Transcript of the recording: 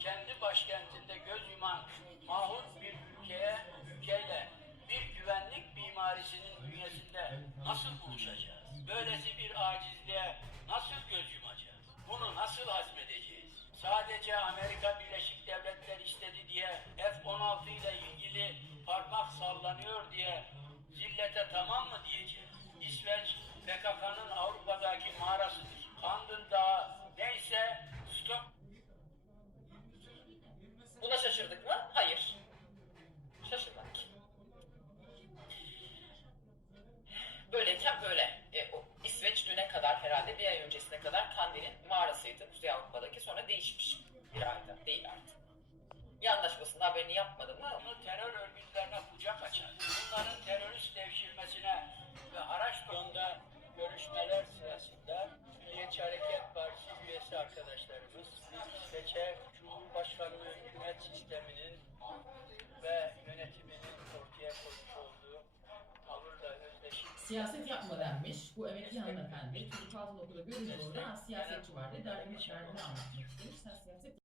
kendi başkentinde göz yuman mahut bir ülkeye, ülkeyle bir güvenlik mimarisinin bünyesinde nasıl buluşacağız? Böylesi bir acizliğe nasıl göz yumacağız? Bunu nasıl hazmedeceğiz? Sadece Amerika Birleşik Devletleri istedi diye F-16 ile ilgili parmak sallanıyor diye zillete tamam mı diyeceğiz? İsveç Böyle. E, o İsveç düne kadar herhalde bir ay öncesine kadar Kandil'in mağarasıydı Kuzey Avrupa'daki. Sonra değişmiş bir ayda. Değil artık. Bir anlaşmasının haberini yapmadı mı? Bunu terör örgütlerine kucak açar. Bunların terörist devşirmesine ve araç yolunda görüşmeler sırasında Milliyetçi Hareket Partisi üyesi arkadaşlarımız İsveç'e Cumhurbaşkanlığı hükümet sisteminin Siyaset yapma denmiş. Bu emekli hanımefendi çocuk fazla okula görünce orada "Ha, siyasetçi var dedi. Derdini derdini anlatmak istemiş. Sen siyaset